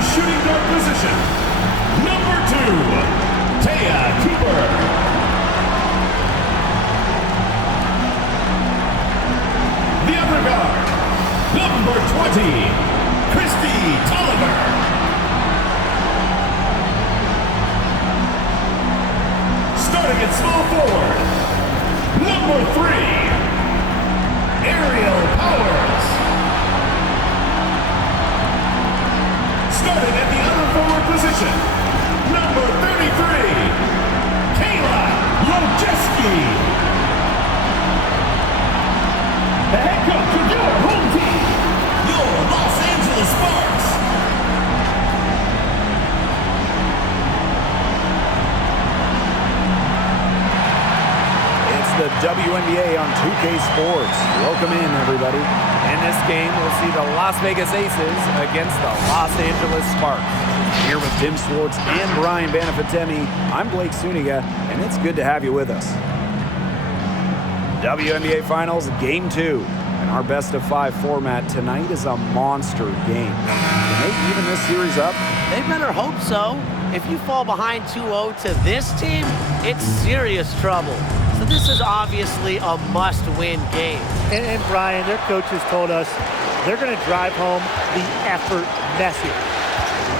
the shooting guard position, number 2, Taya Cooper. The other guard, number 20, Christy Tolliver. Starting at small forward, number 3, Ariel Powers. Starting at the other forward position, number 33, Kayla Lojeski. The head coach of your home team, your Los Angeles Sparks. It's the WNBA on 2K Sports. Welcome in, everybody. In this game, we'll see the Las Vegas Aces against the Los Angeles Sparks. Here with Tim Swartz and Brian Banafitemi, I'm Blake Suniga, and it's good to have you with us. WNBA Finals Game 2. In our best-of-5 format, tonight is a monster game. Can they even this series up? They better hope so. If you fall behind 2-0 to this team, it's serious trouble. So this is obviously a must-win game. And Brian, their coaches told us they're going to drive home the effort message.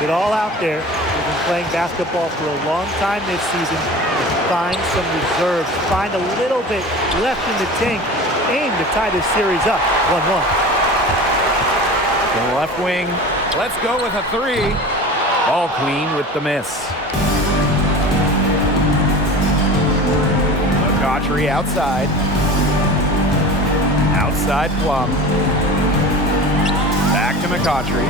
Get all out there. We've been playing basketball for a long time this season. Find some reserves. Find a little bit left in the tank. Aim to tie this series up 1-1. The left wing. Let's go with a 3. Ball queen with the miss. McCautry outside. Outside Plum. Back to McCautry.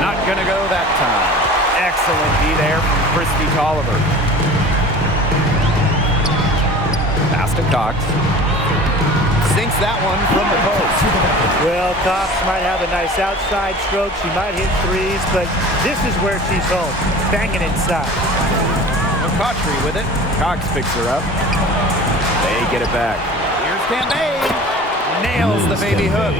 Not gonna go that time. Excellent D there from Christy Tolliver. Pass to Cox. Sinks that one from the post. Well, Cox might have a nice outside stroke. She might hit threes, but this is where she's home. Banging inside. McCautry with it. Cox picks her up. They get it back. Here's Campaign. Nails the baby hook.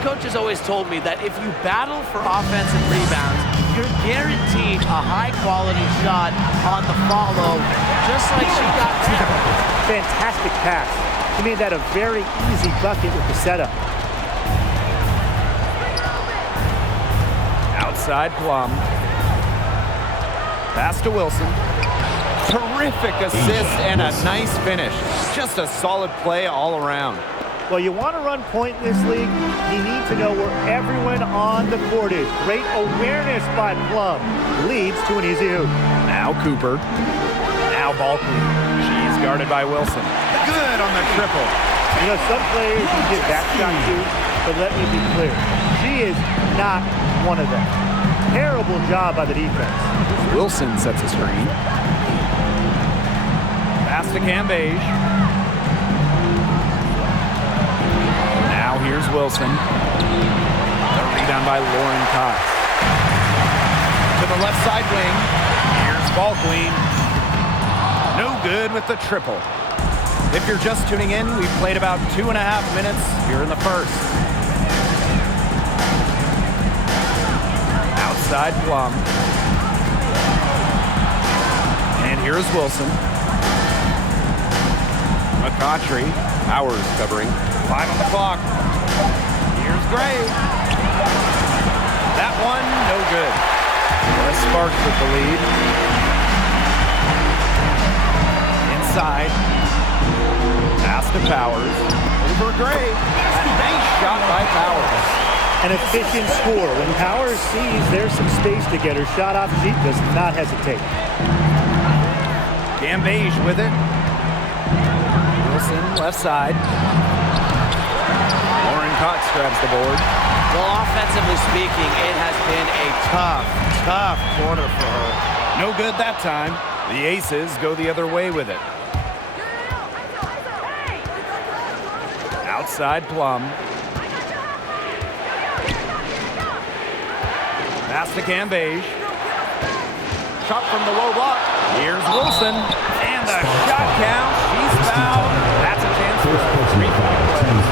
Coach has always told me that if you battle for offensive rebounds, you're guaranteed a high-quality shot on the follow, just like she got there. Fantastic pass. He made that a very easy bucket with the setup. Outside Plum. Pass to Wilson. Terrific assist and a nice finish. Just a solid play all around. Well, you want to run point in this league, you need to know where everyone on the court is. Great awareness by Plum. Leads to an easy hoop. Now Cooper. Now ball queen. She's guarded by Wilson. Good on the triple. You know, some players you get that shot to, but let me be clear. She is not one of them. Terrible job by the defense. Wilson sets a screen. Pass to Cambage. Now here's Wilson. The rebound by Lauren Cox. To the left side wing. Here's ball queen. No good with the triple. If you're just tuning in, we've played about 2.5 minutes here in the first. Outside Plum. And here's Wilson. McCautry. Powers covering. 5 on the clock. Here's Gray. That one, no good. The Sparks with the lead. Inside. Pass to Powers. Over Gray. A nice shot by Powers. An efficient score. When Powers sees there's some space to get her shot off, she does not hesitate. Cambage with it. Wilson, left side. Lauren Cox grabs the board. Well, offensively speaking, it has been a tough quarter for her. No good that time. The Aces go the other way with it. Outside Plum. Pass to Cambage. Shot from the low block. Here's Wilson. And the shot count. She's fouled. That's a chance for a 3-point play.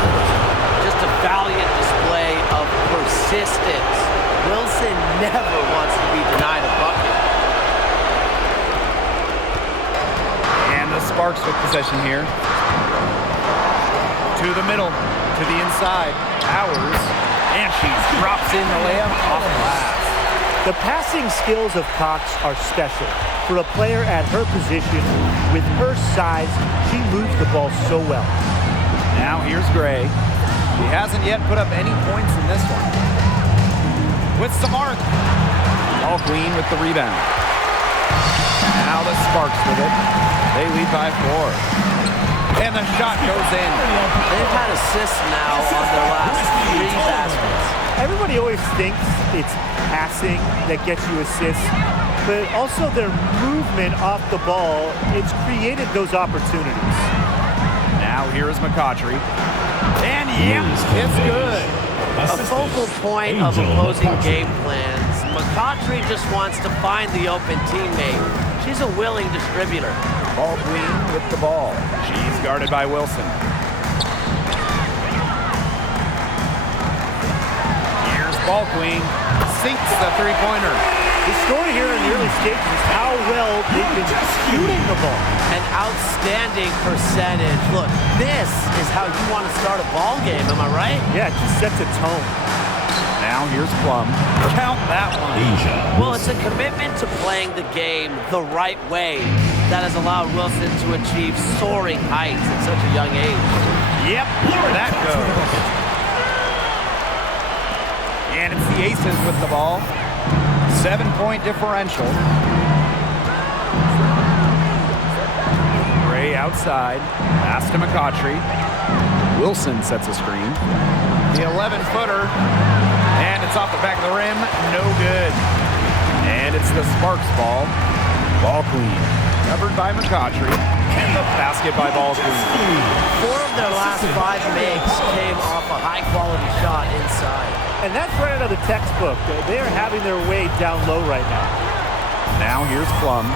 Just a never wants to be denied a bucket. And the Sparks with possession here. To the middle, to the inside. Powers, and she drops in the layup off glass. The passing skills of Cox are special. For a player at her position, with her size, she moves the ball so well. Now here's Gray. He hasn't yet put up any points in this one. With Samart. All clean with the rebound. Now the Sparks with it. They lead by 4. And the shot goes in. They've had assists now on their last 3 baskets. Everybody always thinks it's passing that gets you assists, but also their movement off the ball, it's created those opportunities. Now here is McCautry. And yep, it's good. A focal point of opposing game plans. McCautry just wants to find the open teammate. She's a willing distributor. Ball Queen with the ball. She's guarded by Wilson. Here's Ball Queen. Sinks the three-pointer. The story here in the early stages is how well they've been shooting the ball. An outstanding percentage. Look, this is how you want to start a ball game, am I right? Yeah, it just sets a tone. Now here's Plum. Count that one. Well, it's a commitment to playing the game the right way that has allowed Wilson to achieve soaring heights at such a young age. Yep, that goes. And it's the Aces with the ball. 7-point differential. Gray outside. Pass to McCautry. Wilson sets a screen. The 11-footer. And it's off the back of the rim. No good. And it's the Sparks ball. Ball Queen. Covered by McCautry. And the basket by Ball Queen. 4 of their last 5 makes came off a high-quality shot inside. And that's right out of the textbook. They are having their way down low right now. Now here's Plum.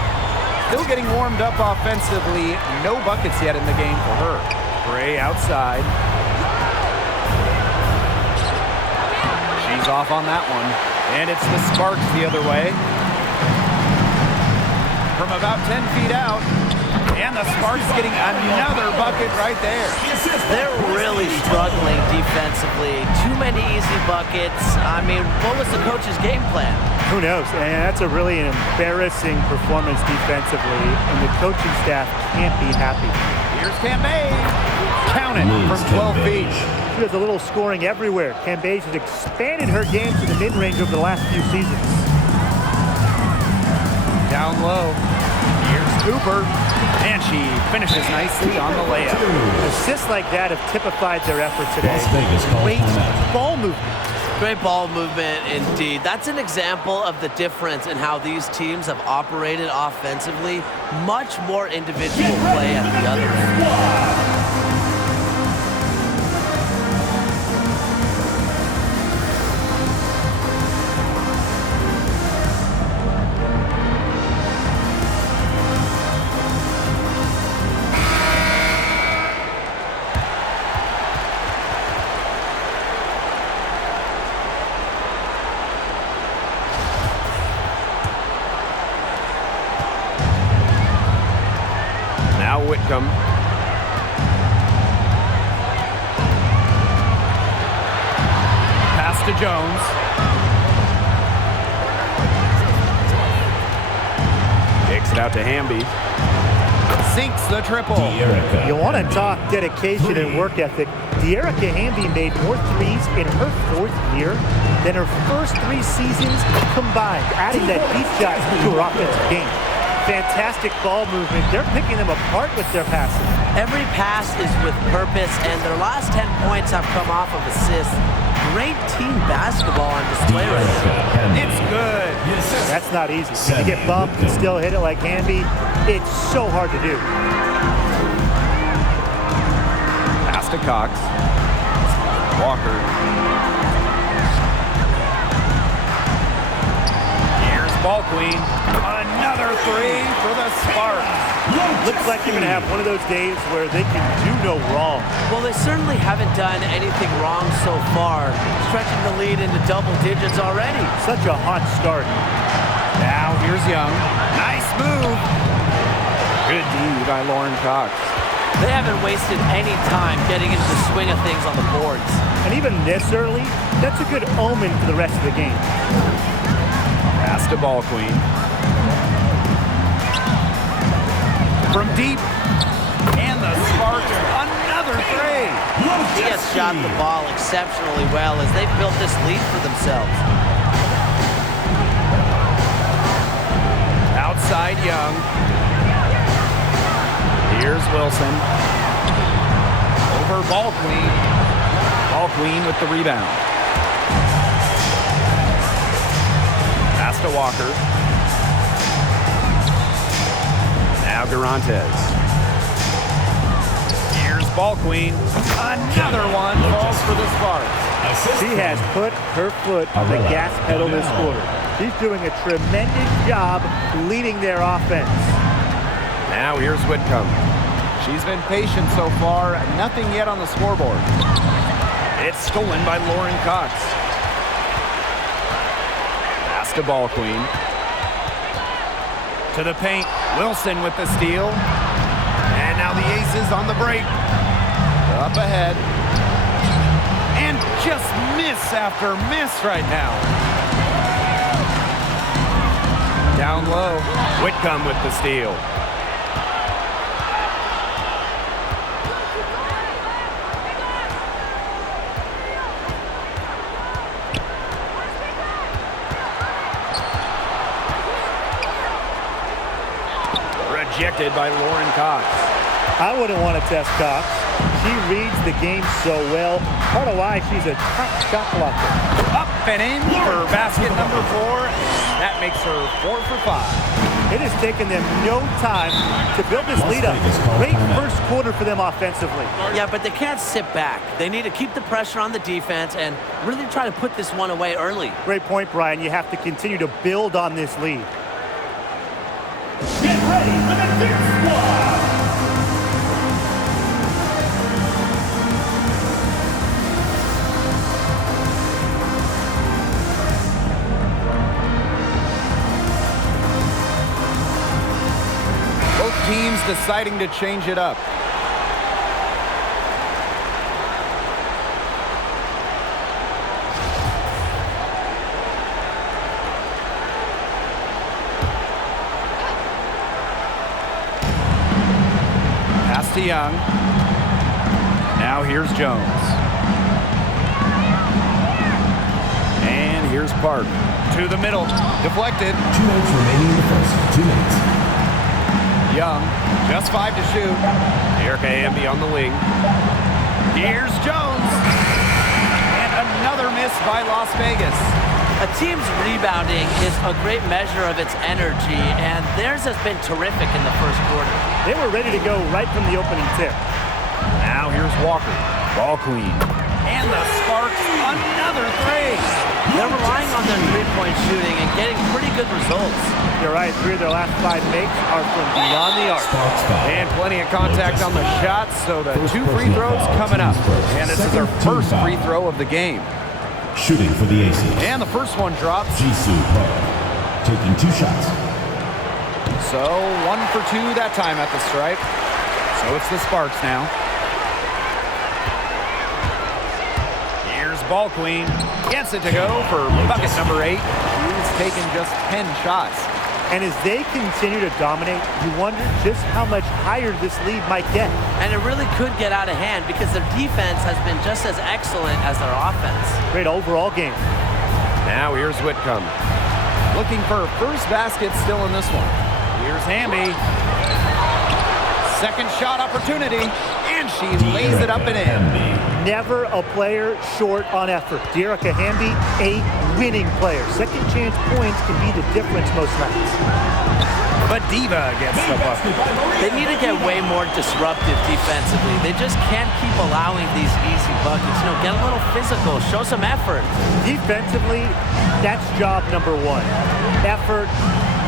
Still getting warmed up offensively. No buckets yet in the game for her. Gray outside. She's off on that one. And it's the Sparks the other way. From about 10 feet out. And the Sparks getting another bucket right there. They're really struggling defensively. Too many easy buckets. I mean, what was the coach's game plan? Who knows? And that's a really embarrassing performance defensively, and the coaching staff can't be happy. Here's Cambage. Count it from 12 feet. She has a little scoring everywhere. Cambage has expanded her game to the mid-range over the last few seasons. Down low. Here's Cooper. And she finishes nicely on the layup. Assists like that have typified their effort today. Great ball movement. Great ball movement indeed. That's an example of the difference in how these teams have operated offensively. Much more individual play at the other end. Whitcomb. Pass to Jones. Kicks it out to Hamby. Sinks the triple. You want to talk dedication and work ethic. De'Erica Hamby made more threes in her 4th year than her first 3 seasons combined, adding that deep shot to her offensive game. Fantastic ball movement. They're picking them apart with their passing. Every pass is with purpose, and their last 10 points have come off of assists. Great team basketball on display right now. It's good. That's not easy. To get bumped and still hit it like Hamby, it's so hard to do. Pass to Cox. Walker. Here's ball queen. Another three for the Sparks. Looks like you're going to have one of those days where they can do no wrong. Well, they certainly haven't done anything wrong so far, stretching the lead into double digits already. Such a hot start. Now here's Young. Nice move. Good D by Lauren Cox. They haven't wasted any time getting into the swing of things on the boards. And even this early, that's a good omen for the rest of the game. Pass to ball queen. From deep. And the Sparks, another three. He has shot the ball exceptionally well as they've built this lead for themselves. Outside Young. Here's Wilson. Over ball queen. Ball queen with the rebound. Pass to Walker. Now Garantes. Here's ball queen. Another one falls for the Sparks. She has put her foot on the gas pedal this quarter. She's doing a tremendous job leading their offense. Now here's Whitcomb. She's been patient so far. Nothing yet on the scoreboard. It's stolen by Lauren Cox. Pass to ball queen. To the paint. Wilson with the steal. And now the Aces on the break. Up ahead. And just miss after miss right now. Down low. Whitcomb with the steal. Rejected by Lauren Cox. I wouldn't want to test Cox. She reads the game so well. Part of why she's a top shot blocker. Up and in for basket number 4. That makes her 4 for 5. It has taken them no time to build this lead up. Great first quarter for them offensively. Yeah, but they can't sit back. They need to keep the pressure on the defense and really try to put this one away early. Great point, Brian. You have to continue to build on this lead. Get ready for the big squad. Both teams deciding to change it up. Pass to Young. Now here's Jones. And here's Park. To the middle. Deflected. 2 minutes remaining in the first. 2 minutes. Young, just 5 to shoot. Erica Amby on the wing. Here's Jones. And another miss by Las Vegas. A team's rebounding is a great measure of its energy, and theirs has been terrific in the first quarter. They were ready to go right from the opening tip. Now here's Walker. Ball queen. And the Sparks, another three. They're relying on their three-point shooting and getting pretty good results. You're right, 3 of their last 5 makes are from beyond the arc. And plenty of contact on the shots, so the 2 free throws coming up. And this is their first free throw of the game. Shooting for the Aces. And the first one drops. Jisoo Park taking 2 shots. So 1 for 2 that time at the stripe. So it's the Sparks now. Here's ball queen. Gets it to go for bucket number 8. He's taken just 10 shots. And as they continue to dominate, you wonder just how much higher this lead might get. And it really could get out of hand because their defense has been just as excellent as their offense. Great overall game. Now here's Whitcomb. Looking for a first basket still in this one. Here's Hamby. Second shot opportunity. And she lays it up and in. Never a player short on effort. Dearica Hamby, a winning player. Second chance points can be the difference most nights. But Diva gets the bucket. They need to get way more disruptive defensively. They just can't keep allowing these easy buckets. You know, get a little physical, show some effort. Defensively, that's job number one. Effort,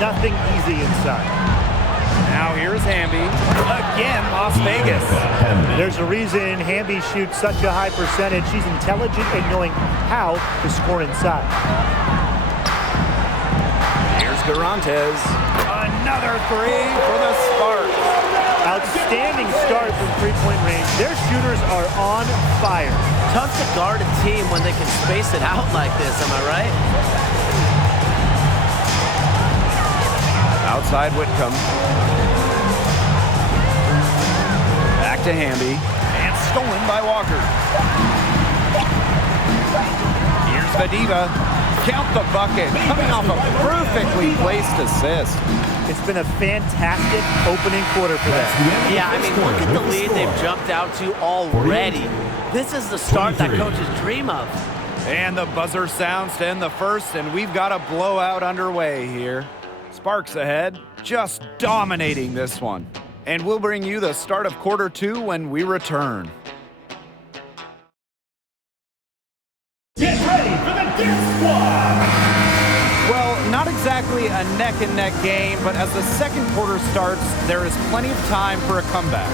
nothing easy inside. Now here's Hamby. Again, Las Vegas. There's a reason Hamby shoots such a high percentage. She's intelligent in knowing how to score inside. Here's Garantes. Another three for the Sparks. Outstanding start from three-point range. Their shooters are on fire. Tough to guard a team when they can space it out like this, am I right? Outside Whitcomb. Back to Hamby. And stolen by Walker. Here's Vadiva. Count the bucket. Coming off a perfectly placed assist. It's been a fantastic opening quarter for them. Yeah, I mean, look at the lead they've jumped out to already. This is the start that coaches dream of. And the buzzer sounds to end the first, and we've got a blowout underway here. Sparks ahead, just dominating this one. And we'll bring you the start of quarter two when we return. Get ready for the Death Squad! Well, not exactly a neck-and-neck game, but as the second quarter starts, there is plenty of time for a comeback.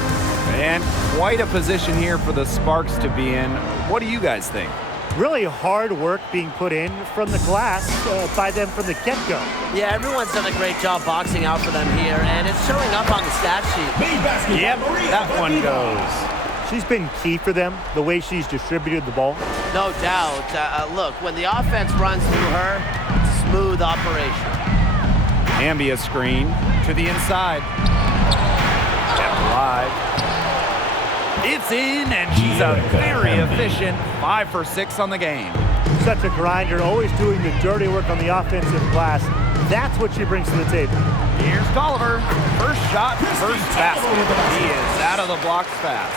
And quite a position here for the Sparks to be in. What do you guys think? Really hard work being put in from the glass by them from the get-go. Yeah, everyone's done a great job boxing out for them here, and it's showing up on the stat sheet. Yep, that one goes. She's been key for them, the way she's distributed the ball. No doubt. Look, when the offense runs through her, it's a smooth operation. Hamby a screen to the inside. Kept alive. It's in, and she's a very efficient 5 for 6 on the game. Such a grinder, always doing the dirty work on the offensive glass. That's what she brings to the table. Here's Tolliver. First shot, first basket. He is out of the blocks fast.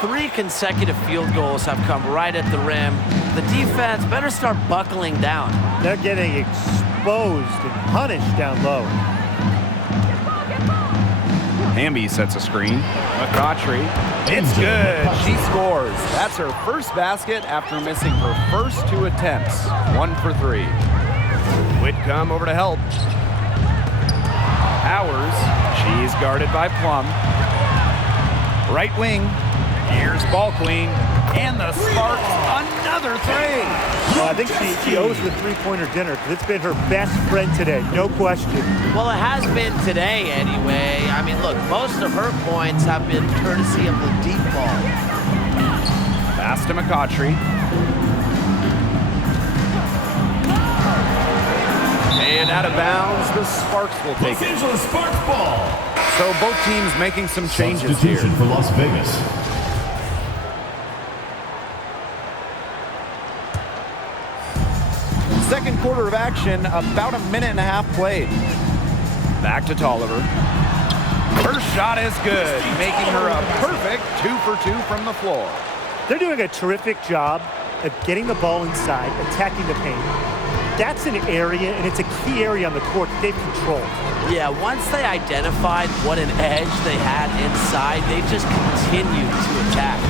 3 consecutive field goals have come right at the rim. The defense better start buckling down. They're getting exposed and punished down low. Hamby sets a screen. McCautry. It's good. She scores. That's her first basket after missing her first 2 attempts. 1 for 3. Whitcomb over to help. Powers. She's guarded by Plum. Right wing. Here's ball queen. And the Sparks, another 3. Well, I think she owes the three-pointer dinner because it's been her best friend today, no question. Well, it has been today anyway. I mean, look, most of her points have been courtesy of the deep ball. Pass to McCautry. And out of bounds, the Sparks will take Los it. Angeles Sparks ball. So both teams making some changes Substitution here. for Las Vegas. Second quarter of action, about a minute and a half played. Back to Tolliver. First shot is good, making her a perfect 2 for 2 from the floor. They're doing a terrific job of getting the ball inside, attacking the paint. That's an area, and it's a key area on the court that they've controlled. Yeah, once they identified what an edge they had inside, they just continued to attack.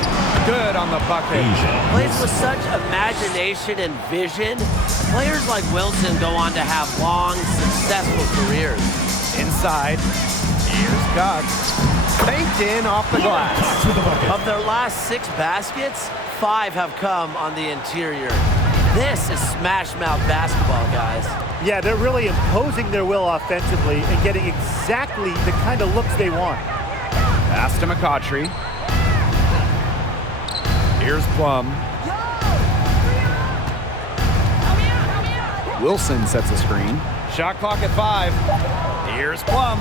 Good on the bucket. Plays with such imagination and vision. Players like Wilson go on to have long, successful careers. Inside, here's Cox. Banked in off the glass. Of their last 6 baskets, 5 have come on the interior. This is smash-mouth basketball, guys. Yeah, they're really imposing their will offensively and getting exactly the kind of looks they want. Pass to McCautry. Here's Plum. Wilson sets a screen. Shot clock at 5. Here's Plum.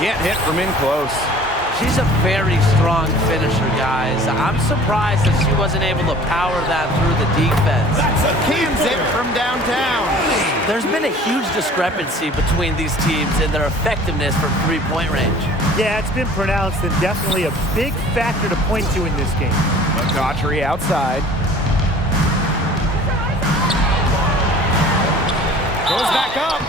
Can't hit from in close. She's a very strong finisher, guys. I'm surprised that she wasn't able to power that through the defense. Cans it from downtown. There's been a huge discrepancy between these teams in their effectiveness from three-point range. Yeah, it's been pronounced and definitely a big factor to point to in this game. McCautry outside. Goes back up.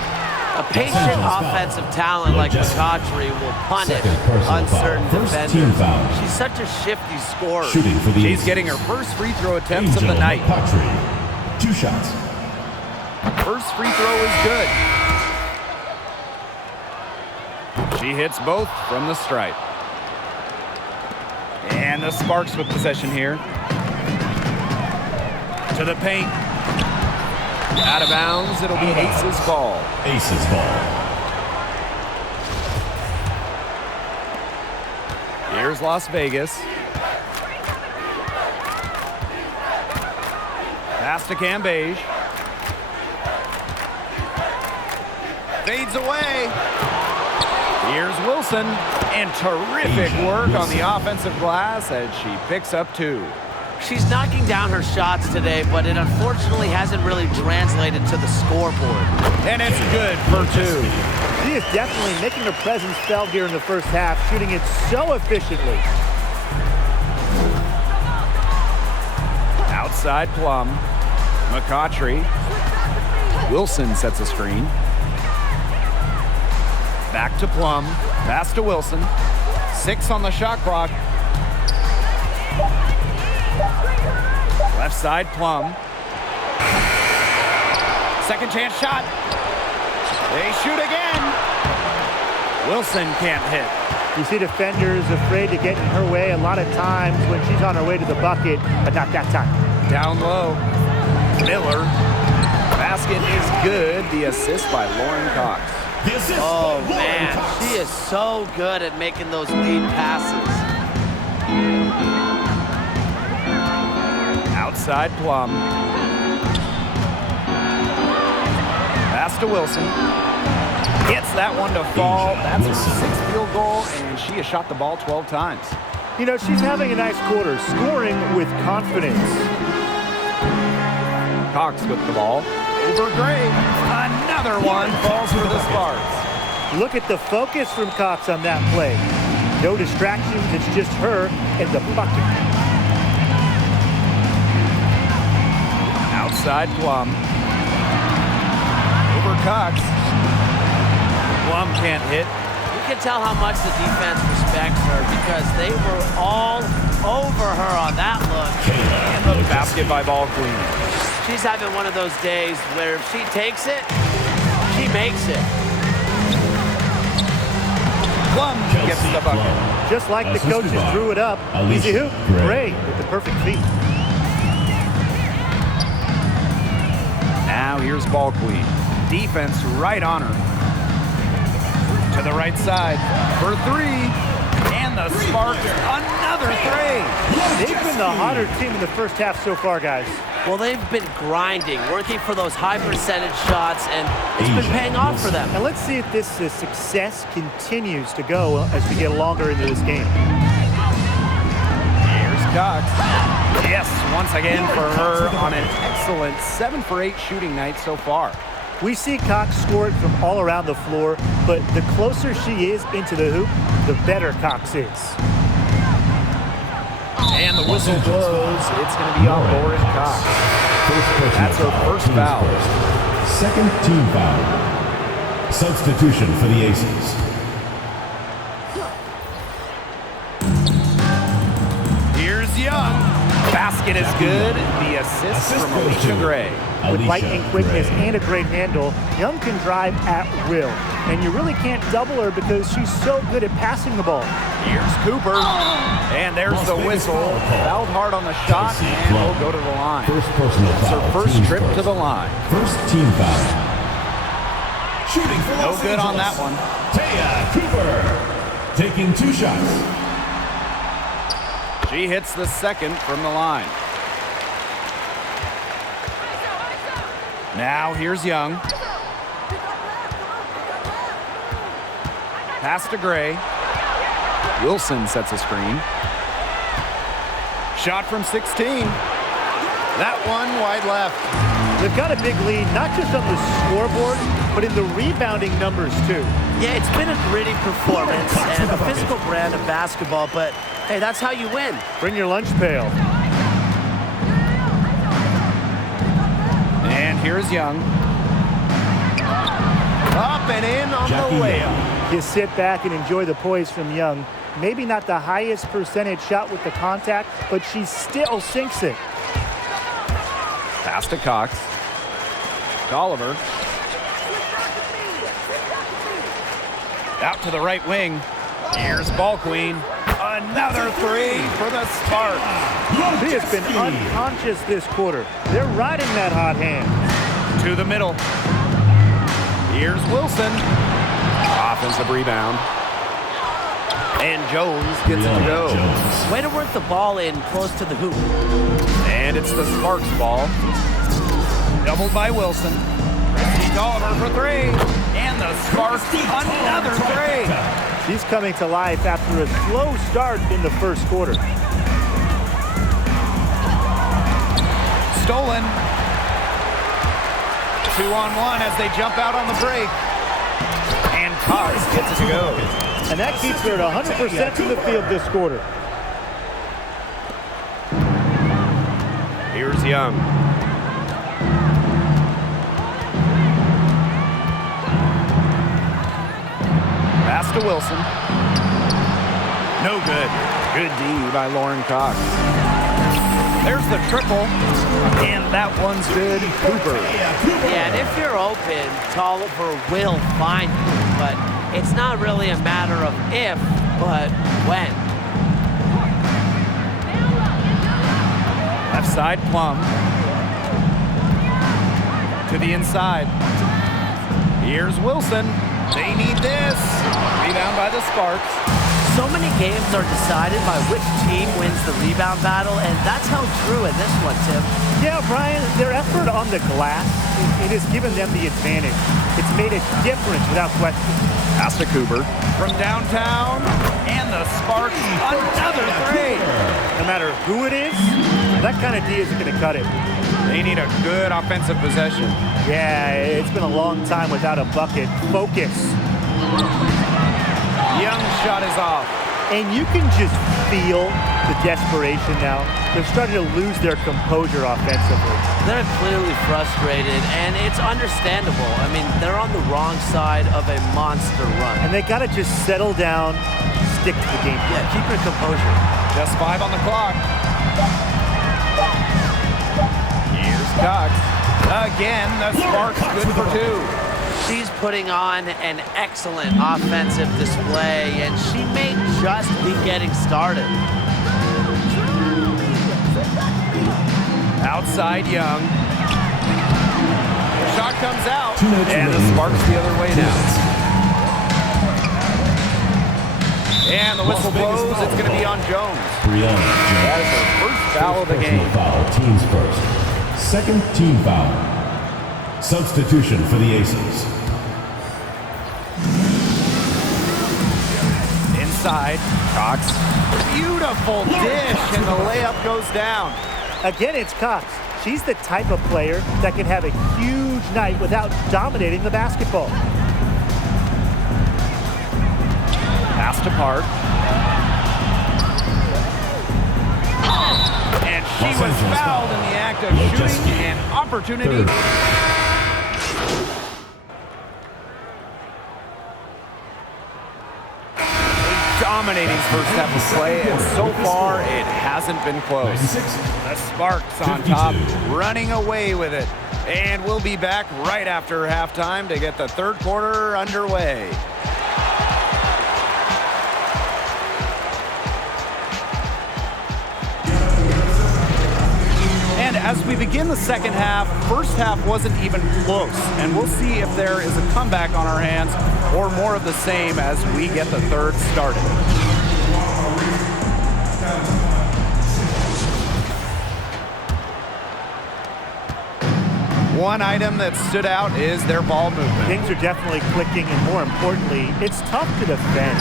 A patient offensive talent like McCautry will punish uncertain defenders. She's such a shifty scorer. She's getting her first free throw attempts of the night. McCautry, 2 shots. First free throw is good. She hits both from the stripe. And the Sparks with possession here. To the paint. Out of bounds, it'll be Aces ball. Aces ball. Here's Las Vegas. Pass to Cambage. Fades away. Here's Wilson. And terrific work on the offensive glass as she picks up 2. She's knocking down her shots today, but it unfortunately hasn't really translated to the scoreboard. And it's good for 2. She is definitely making her presence felt here in the first half, shooting it so efficiently. Outside Plum. McCautry. Wilson sets a screen. Back to Plum. Pass to Wilson. 6 on the shot clock. Left side, Plum. Second chance shot. They shoot again. Wilson can't hit. You see defenders afraid to get in her way a lot of times when she's on her way to the bucket, but not that time. Down low. Miller. Basket is good. The assist by Lauren Cox. Oh, man. She is so good at making those lead passes. Outside Plum. Pass to Wilson. Gets that one to fall. That's her 6th field goal, and she has shot the ball 12 times. You know, she's having a nice quarter, scoring with confidence. Cox with the ball. Over Gray. Another one falls for the Sparks. Look at the focus from Cox on that play. No distractions, it's just her and the bucket. Outside Plum. Over Cox. Plum can't hit. You can tell how much the defense respects her because they were all over her on that look. And the basket by Ball Queen. She's having one of those days where if she takes it, she makes it. Plum gets the bucket. Just like the coaches drew it up. Easy hoop. Gray with the perfect feet. Now here's Ball Queen. Defense right on her. To the right side for 3. And the Sparks, another 3. They've been the hotter team in the first half so far, guys. Well, they've been grinding, working for those high percentage shots, and it's been paying off for them. And let's see if this success continues to go as we get longer into this game. Here's Cox. Yes, once again for her on an excellent 7 for 8 shooting night so far. We see Cox score it from all around the floor, but the closer she is into the hoop, the better Cox is. And the whistle blows. It's going to be on Lauren Cox. That's her first foul. Second team foul. Substitution for the Aces. Here's Young. Basket is good. The assist from Alicia Gray. With lightning quickness and a great handle, Young can drive at will. And you really can't double her because she's so good at passing the ball. Here's Cooper. And there's the whistle. Fouled hard on the shot and will go to the line. First personal It's foul. her first trip to the line. First team foul. Shooting for No Los good on Angeles. that one. Taya Cooper taking 2 shots. She hits the second from the line. Now here's Young. Pass to Gray. Wilson sets a screen. Shot from 16. That one wide left. They've got a big lead, not just on the scoreboard, but in the rebounding numbers too. Yeah, it's been a gritty performance and a physical brand of basketball, but hey, that's how you win. Bring your lunch pail. And here's Young. Up and in on the layup. You sit back and enjoy the poise from Young. Maybe not the highest percentage shot with the contact, but she still sinks it. Pass to Cox. Oliver. Out to the right wing. Here's Ball Queen. Another three for the Sparks. She has been unconscious this quarter. They're riding that hot hand. To the middle. Here's Wilson. Offensive rebound. And Jones gets it to go. Way to work the ball in close to the hoop. And it's the Sparks ball. Doubled by Wilson. Christy Oliver for three. And the Sparks another three. She's coming to life after a slow start in the first quarter. Stolen. 2-on-1 as they jump out on the break. And Cox gets it to go. And that keeps her at 100% from the field this quarter. Here's Young. Pass to Wilson. No good. Good D by Lauren Cox. There's the triple. And that one's good. Cooper. Yeah, and if you're open, Tolliver will find you. But it's not really a matter of if, but when. Left side, Plum. To the inside. Here's Wilson. They need this. Rebound by the Sparks. So many games are decided by which team wins the rebound battle, and that's how true in this one, Tim. Yeah, Brian, their effort on the glass, it has given them the advantage. It's made a difference without question. Pass to Cooper. From downtown, and the Sparks another three. No matter who it is, that kind of D isn't going to cut it. They need a good offensive possession. Yeah, it's been a long time without a bucket. Focus. Young shot is off. And you can just feel the desperation now. They're starting to lose their composure offensively. They're clearly frustrated, and it's understandable. I mean, they're on the wrong side of a monster run. And they got to just settle down, stick to the game. Yeah, keep your composure. Just 5 on the clock. Here's Cox. Again, the Sparks good for two. She's putting on an excellent offensive display, and she may just be getting started. Outside Young. Shot comes out, and the Sparks the other way now. And the whistle blows. It's going to be on Jones. That is her first foul of the game. Foul, teams first. Second team foul. Substitution for the Aces. Inside, Cox. Beautiful dish, and the layup goes down. Again, it's Cox. She's the type of player that can have a huge night without dominating the basketball. Pass to Park. And she was fouled in the act of shooting an opportunity. Dominating first half of play, and so far it hasn't been close. The Sparks on top, running away with it. And we'll be back right after halftime to get the third quarter underway. And as we begin the second half, first half wasn't even close. And we'll see if there is a comeback on our hands or more of the same as we get the third started. One item that stood out is their ball movement. Things are definitely clicking, and more importantly, it's tough to defend.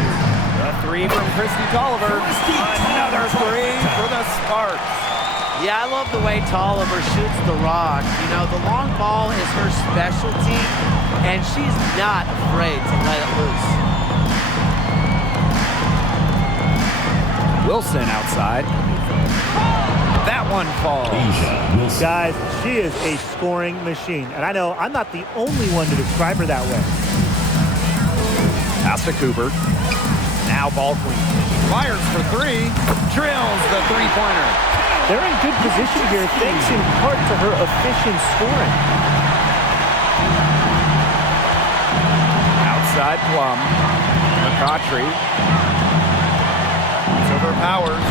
A three from Christy Tolliver. Another three for the Sparks. Yeah, I love the way Tolliver shoots the rock. You know, the long ball is her specialty, and she's not afraid to let it loose. Wilson outside. That one falls. Guys, she is a scoring machine. And I know I'm not the only one to describe her that way. Pass to Cooper. Now ball queen. Fires for three. Drills the three-pointer. They're in good position here, thanks in part to her efficient scoring. Outside Plum. McCautry. It's over Powers.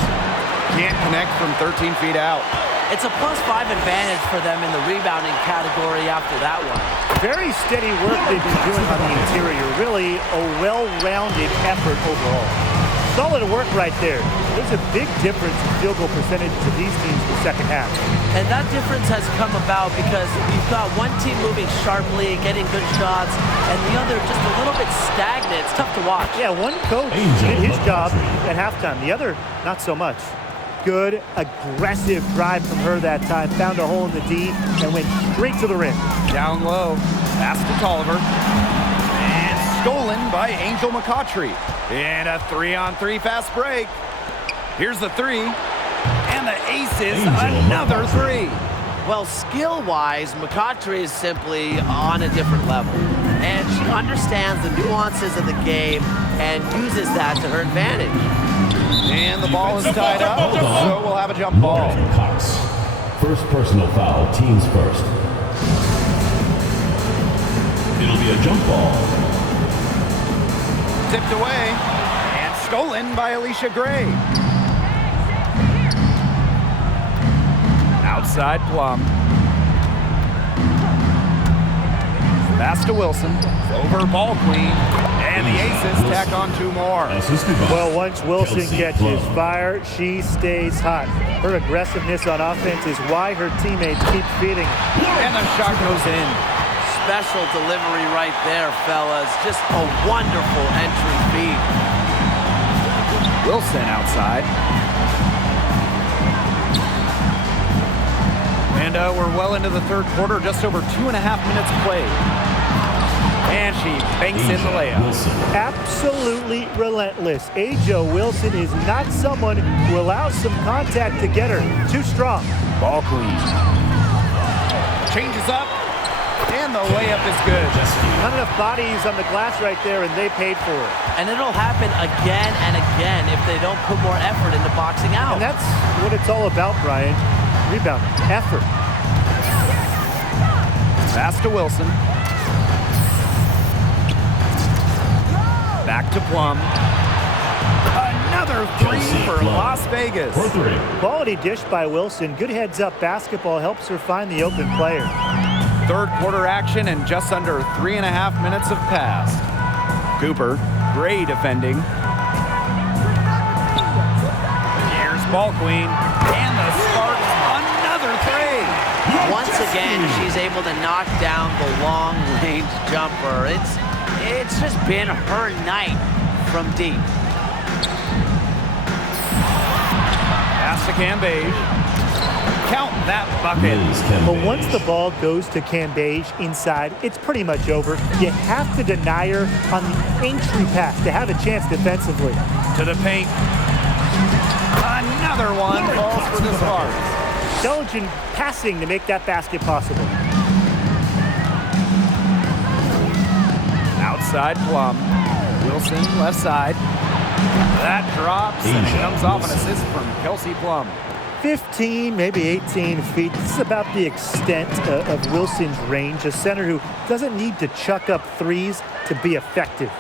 Can't connect from 13 feet out. It's a +5 advantage for them in the rebounding category after that one. Very steady work they've been doing on the interior. Really a well-rounded effort overall. Solid work right there. There's a big difference in field goal percentages of these teams in the second half. And that difference has come about because you've got one team moving sharply, getting good shots, and the other just a little bit stagnant. It's tough to watch. Yeah, one coach did his job at halftime. The other, not so much. Good, aggressive drive from her that time. Found a hole in the D and went straight to the rim. Down low. Pass to Tolliver. And stolen by Angel McCautry. And a 3-on-3 fast break. Here's the three. And the aces, another three. Well, skill-wise, McCautry is simply on a different level. And she understands the nuances of the game and uses that to her advantage. And the ball is tied up, so we'll have a jump ball. Lauren Cox. First personal foul, teams first. It'll be a jump ball. Tipped away and stolen by Alicia Gray. Outside Plum. Pass to Wilson. Over ball queen. And the aces tack on two more. Well, once Wilson catches fire, she stays hot. Her aggressiveness on offense is why her teammates keep feeding her. And the shot goes in. Special delivery right there, fellas. Just a wonderful entry feed. Wilson outside. And we're well into the third quarter, just over 2.5 minutes played. And she banks in the layup. Absolutely relentless. Aja Wilson is not someone who allows some contact to get her. Too strong. Ball queen. Changes up. And the layup is good. Not enough bodies on the glass right there, and they paid for it. And it'll happen again and again if they don't put more effort into boxing out. And that's what it's all about, Brian. Rebound, effort. Pass to Wilson. Back to Plum. Another three for Las Vegas. Quality dish by Wilson. Good heads-up basketball helps her find the open player. Third quarter action and just under 3.5 minutes have passed. Cooper, Gray defending. Here's ball queen. And the Sparks, another three. Once again, she's able to knock down the long-range jumper. It's just been her night from deep. Pass to Cambage. Count that bucket. But once the ball goes to Cambage inside, it's pretty much over. You have to deny her on the entry pass to have a chance defensively. To the paint. Another one falls for the Sparks. Intelligent passing to make that basket possible. Outside Plum. Wilson left side. That drops and it comes off an assist from Kelsey Plum. 15, maybe 18 feet. This is about the extent of Wilson's range. A center who doesn't need to chuck up threes to be effective.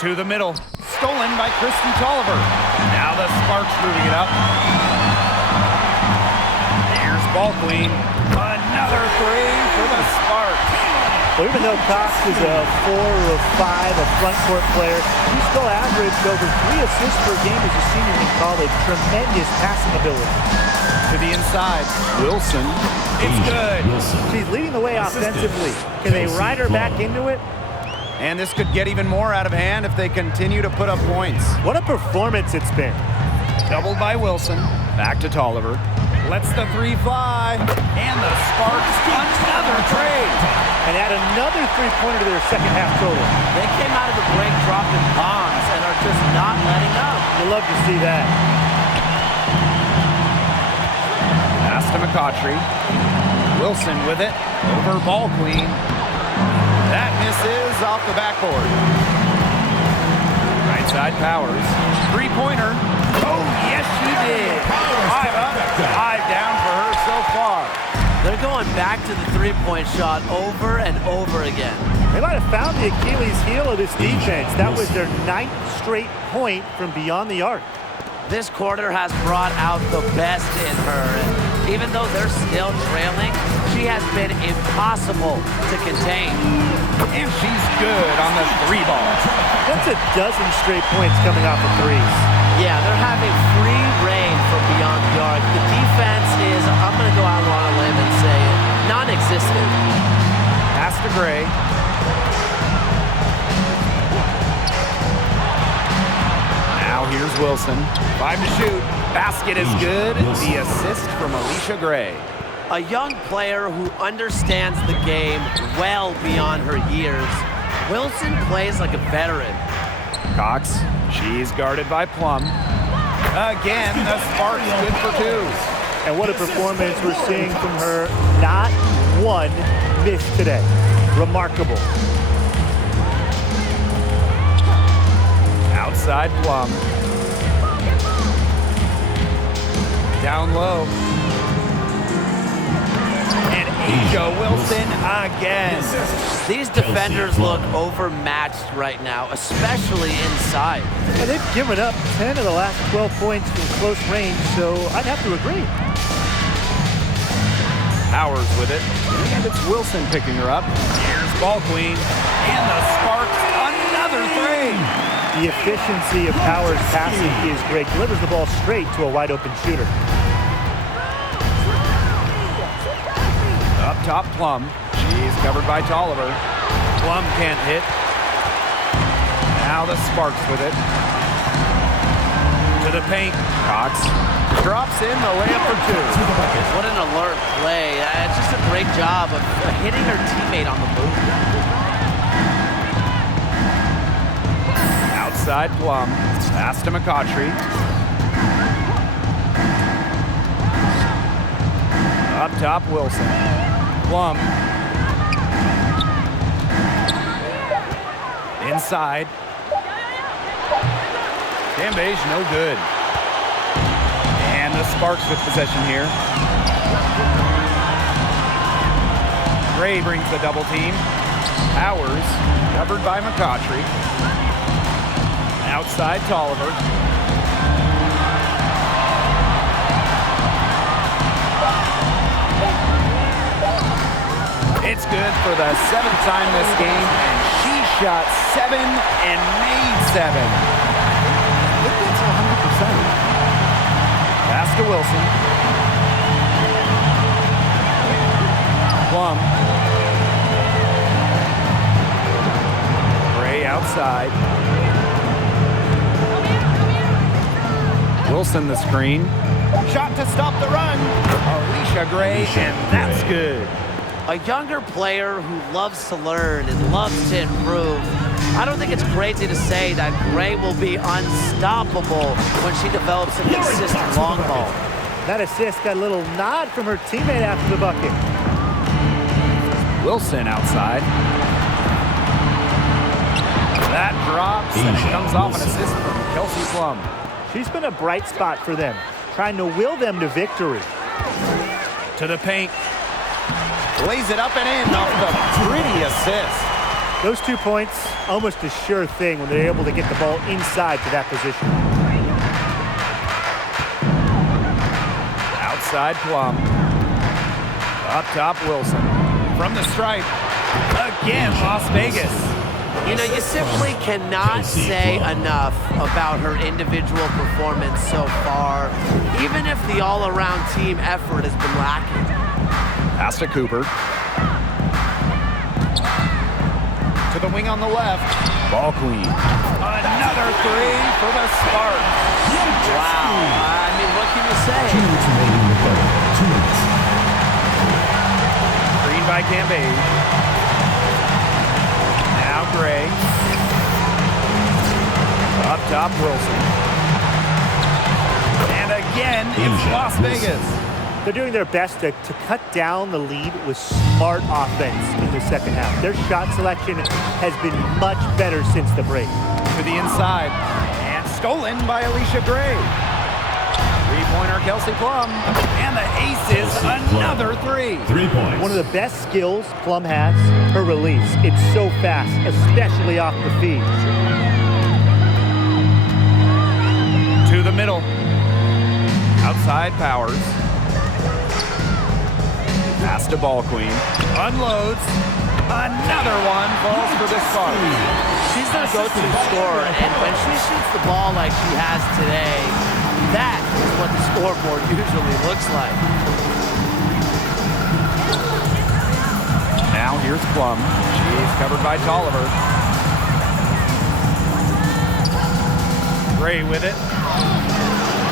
To the middle. Stolen by Christy Tolliver. Now the Sparks moving it up. Here's ball queen. Another three for the Sparks. Well, even though Cox is a 4 or 5, a front court player, he still averaged over 3 assists per game as a senior in college. Tremendous passing ability. To the inside, Wilson. It's good. She's leading the way offensively. Can they ride her back into it? And this could get even more out of hand if they continue to put up points. What a performance it's been. Doubled by Wilson. Back to Tolliver. Lets the three fly. And the Sparks another trade. And add another three-pointer to their second half total. They came out of the break dropping bombs and are just not letting up. You love to see that. Pass to McCautry. Wilson with it. Over ball queen. That misses off the backboard. Outside Powers. Three-pointer. Oh, yes, she did. 5 up, 5 down for her so far. They're going back to the three-point shot over and over again. They might have found the Achilles heel of this defense. That was their 9th straight point from beyond the arc. This quarter has brought out the best in her. And even though they're still trailing, she has been impossible to contain. And she's good on the 3-ball. That's a dozen straight points coming off of threes. Yeah, they're having free reign from beyond the arc. The defense is, I'm going to go out on a limb and say, non-existent. Pass to Gray. Now here's Wilson. 5 to shoot. Basket is good. The assist from Alicia Gray. A young player who understands the game well beyond her years. Wilson plays like a veteran. Cox. She's guarded by Plum. Again, the spark's good for 2. And what a performance we're seeing from her. Not one miss today. Remarkable. Outside Plum. Down low. And Asia Wilson again. These defenders look overmatched right now, especially inside. And they've given up 10 of the last 12 points from close range, so I'd have to agree. Powers with it. And it's Wilson picking her up. Here's Ball Queen. And the Sparks, another 3. The efficiency of Powers' passing is great. Delivers the ball straight to a wide-open shooter. Up top, Plum. She's covered by Tolliver. Plum can't hit. Now the Sparks with it. To the paint. Cox drops in the layup for 2. What an alert play. It's just a great job of hitting her teammate on the move. Outside Plum. Pass to McCautry. Up top, Wilson. Plum. Inside. Cambage, no good. And the Sparks with possession here. Gray brings the double team. Powers, covered by McCautry. Outside Tolliver. It's good for the 7th time this game, and she shot 7 and made 7. I think that's 100%. Pass to Wilson. Plum. Gray outside. Wilson the screen. Shot to stop the run. Alicia Gray, and that's good. A younger player who loves to learn and loves to improve. I don't think it's crazy to say that Gray will be unstoppable when she develops a consistent long ball. That assist got a little nod from her teammate after the bucket. Wilson outside. That drops, and it comes off an assist from Kelsey Plum. She's been a bright spot for them, trying to will them to victory. To the paint. Lays it up and in off the pretty assist. Those 2 points, almost a sure thing when they're able to get the ball inside to that position. Outside Plum. Up top Wilson. From the stripe. Again, Las Vegas. You know, you simply cannot say enough about her individual performance so far, even if the all-around team effort has been lacking. Pass to Cooper. To the wing on the left. Ball Queen. Another 3 for the Sparks. Wow. I mean, what can you say? 2 minutes remaining in the quarter. 2 minutes. Green by Cambage. Now Gray. Up top, Wilson. And again, it's Las Vegas. They're doing their best to cut down the lead with smart offense in the second half. Their shot selection has been much better since the break. To the inside. Stolen by Alicia Gray. Three-pointer, Kelsey Plum. And the ace is another three. 3 points. One of the best skills Plum has, her release. It's so fast, especially off the feed. To the middle. Outside Powers. Pass to Ball Queen. Unloads. Another one falls for the Sparks. She's their go-to scorer, and when she shoots the ball like she has today, that is what the scoreboard usually looks like. Now here's Plum. She's covered by Tolliver. Gray with it.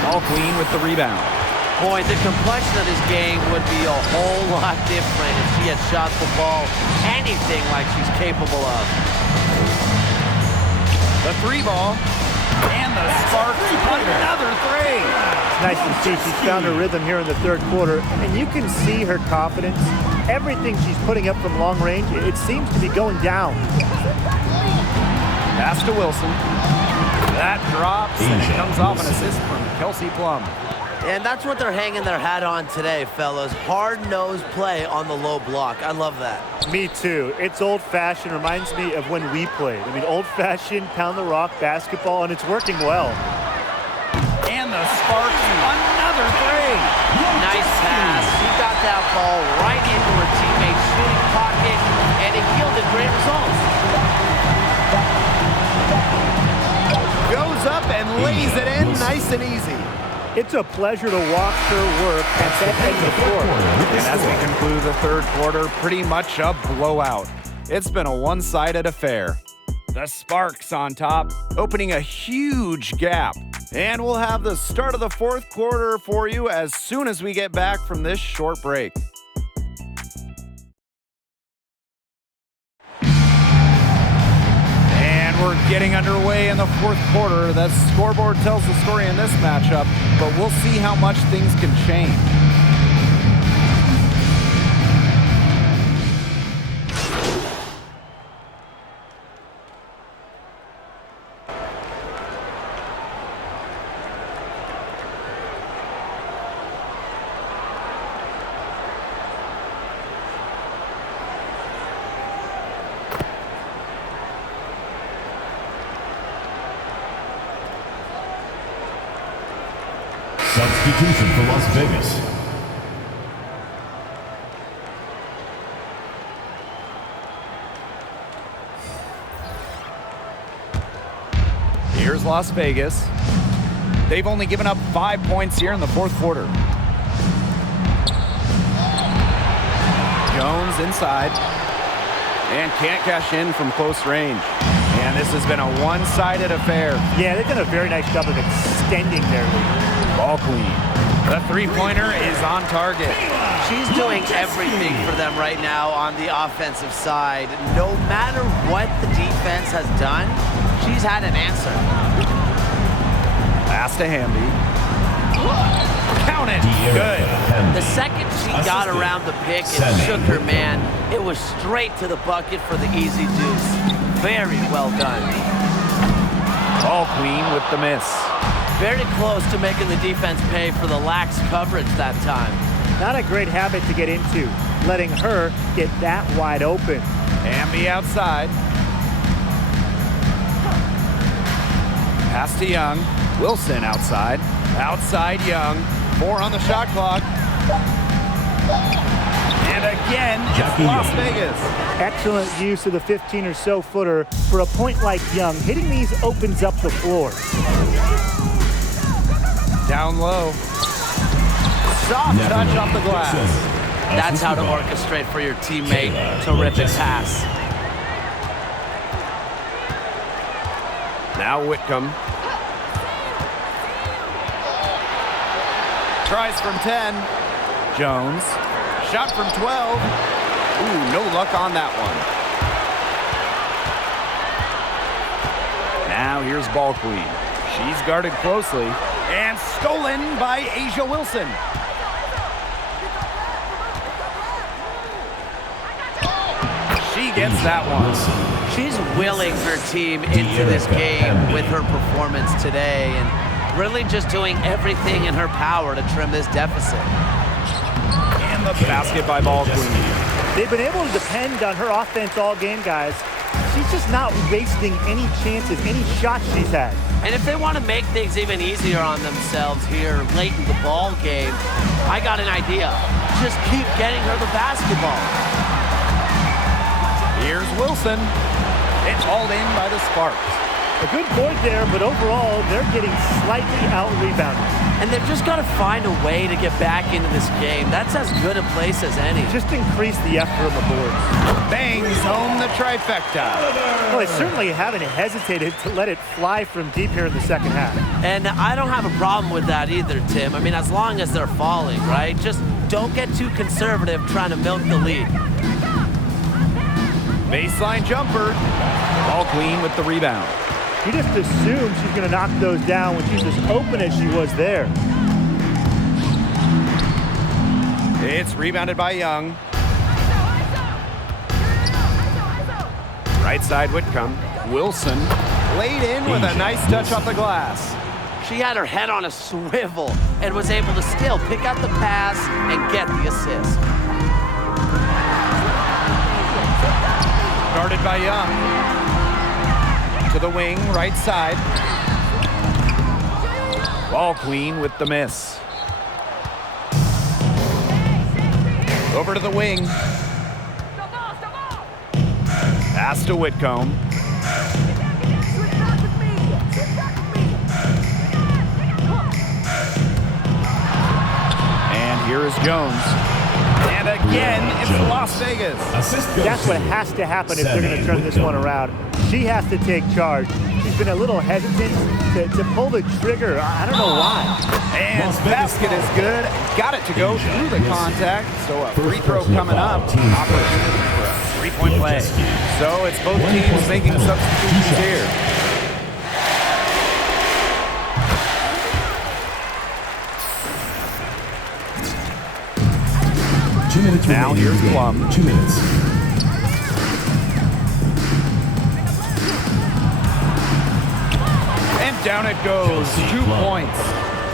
Ball Queen with the rebound. Boy, the complexion of this game would be a whole lot different if she had shot the ball anything like she's capable of. The three ball. And the Sparks another three. It's nice to see she's found her rhythm here in the third quarter, and you can see her confidence. Everything she's putting up from long range, it seems to be going down. Pass to Wilson. That drops, and it comes off an assist from Kelsey Plum. And that's what they're hanging their hat on today, fellas. Hard-nosed play on the low block. I love that. Me too. It's old-fashioned. Reminds me of when we played. I mean, old-fashioned, pound-the-rock basketball, and it's working well. And the Sparks, another three. Nice pass. She got that ball right into her teammate's shooting pocket, and it yielded great results. Goes up and lays it in nice and easy. It's a pleasure to watch her work at that end of the court. And as we conclude the third quarter, pretty much a blowout. It's been a one-sided affair. The Sparks on top, opening a huge gap. And we'll have the start of the fourth quarter for you as soon as we get back from this short break. We're getting underway in the fourth quarter. The scoreboard tells the story in this matchup, but we'll see how much things can change. Substitution for Las Vegas. Here's Las Vegas. They've only given up 5 points here in the fourth quarter. Jones inside. And can't cash in from close range. And this has been a one-sided affair. Yeah, they've done a very nice job of extending their lead. Ball Queen. The three-pointer is on target. She's doing everything for them right now on the offensive side. No matter what the defense has done, she's had an answer. Pass to Hamby. Count it. Good. The second she got around the pick and shook her man, it was straight to the bucket for the easy deuce. Very well done. Ball Queen with the miss. Very close to making the defense pay for the lax coverage that time. Not a great habit to get into, letting her get that wide open. Hamby outside. Pass to Young. Wilson outside. Outside Young. 4 on the shot clock. And again, it's Las Vegas. Excellent use of the 15 or so footer for a point like Young. Hitting these opens up the floor. Down low. Soft touch off the glass. That's how to orchestrate for your teammate. Terrific pass. Now Whitcomb. Tries from 10. Jones. Shot from 12. Ooh, no luck on that one. Now here's Ball Queen. She's guarded closely. And stolen by Asia Wilson. She gets that one. She's willing her team into this game with her performance today and really just doing everything in her power to trim this deficit. And the basket by Ball Queen. They've been able to depend on her offense all game, guys. She's just not wasting any chances, any shots she's had. And if they want to make things even easier on themselves here late in the ball game, I got an idea. Just keep getting her the basketball. Here's Wilson. It's hauled in by the Sparks. A good point there, but overall, they're getting slightly out-rebounded. And they've just got to find a way to get back into this game. That's as good a place as any. Just increase the effort on the boards. Bangs home the trifecta. Well, they certainly haven't hesitated to let it fly from deep here in the second half. And I don't have a problem with that either, Tim. I mean, as long as they're falling, right? Just don't get too conservative trying to milk the lead. Baseline jumper. Ball Queen with the rebound. You just assume she's going to knock those down when she's as open as she was there. It's rebounded by Young. Right side Whitcomb. Wilson laid in with a nice touch off the glass. She had her head on a swivel and was able to still pick out the pass and get the assist. Guarded by Young. To the wing, right side. Ball Queen with the miss. Over to the wing. Pass to Whitcomb. And here is Jones. And again, it's Las Vegas. That's what has to happen if they're going to turn this one around. She has to take charge. She's been a little hesitant to pull the trigger. I don't know why. And basket is good. Got it to go through the contact. So a free throw coming up. Opportunity for a three-point play. So it's both teams making substitutions here. Now here's Plum. 2 minutes. And down it goes. 2 points.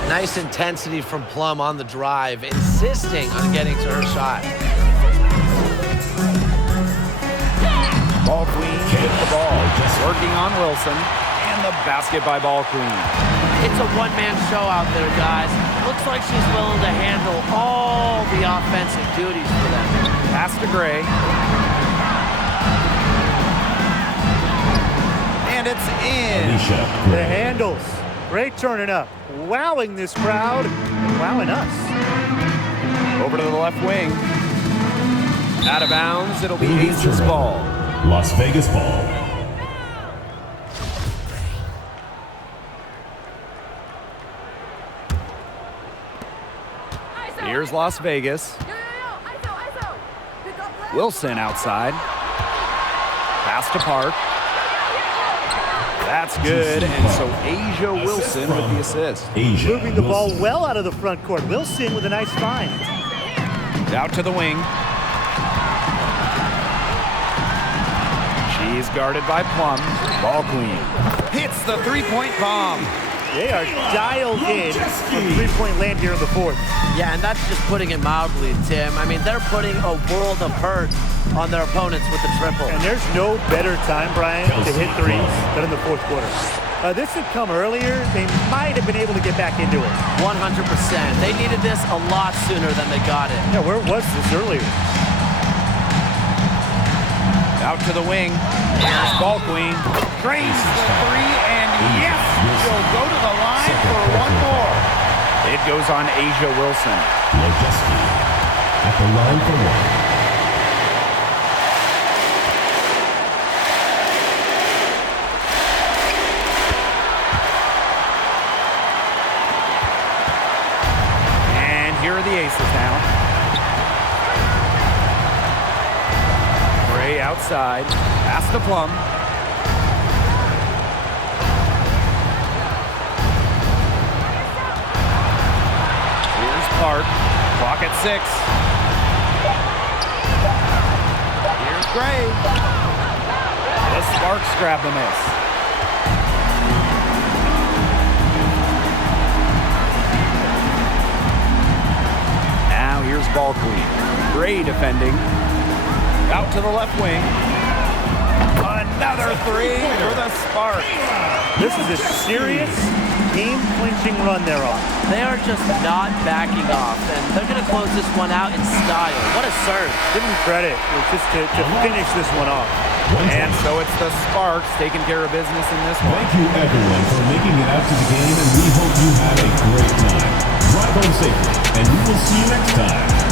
Nice intensity from Plum on the drive, insisting on getting to her shot. Ball Queen with the ball. Working on Wilson. And the basket by Ball Queen. It's a one-man show out there, guys. Looks like she's willing to handle all the offensive duties for them. Pass to Gray. And it's in. The handles. Great turning up. Wowing this crowd and wowing us. Over to the left wing. Out of bounds. It'll be Aces ball. Las Vegas ball. Here's Las Vegas. Wilson outside. Pass to Park. That's good. And so Asia Wilson with the assist. Moving the ball well out of the front court. Wilson with a nice find. Out to the wing. She's guarded by Plum. Ball Queen. Hits the three-point bomb. They are dialed in from three-point land here in the fourth. Yeah, and that's just putting it mildly, Tim. I mean, they're putting a world of hurt on their opponents with the triple. And there's no better time, Brian, to hit threes than in the fourth quarter. This had come earlier. They might have been able to get back into it. 100%. They needed this a lot sooner than they got it. Yeah, where was this earlier? Out to the wing. Here's Ball Queen. Drains the three, and yes, she'll go to the line for one more. It goes on Asia Wilson. Lojeski at the line for one. And here are the Aces now. Gray outside. Pass to Plum. Park. Clock at 6. Here's Gray. The Sparks grab the miss. Now here's Balkley. Gray defending. Out to the left wing. Another three for the Sparks. This is a serious game-clinching run they're on. They are just not backing off, and they're going to close this one out in style. What a serve. Give them credit just to finish this one off. And so it's the Sparks taking care of business in this one. Thank you, everyone, for making it out to the game, and we hope you have a great time. Drive home safely, and we will see you next time.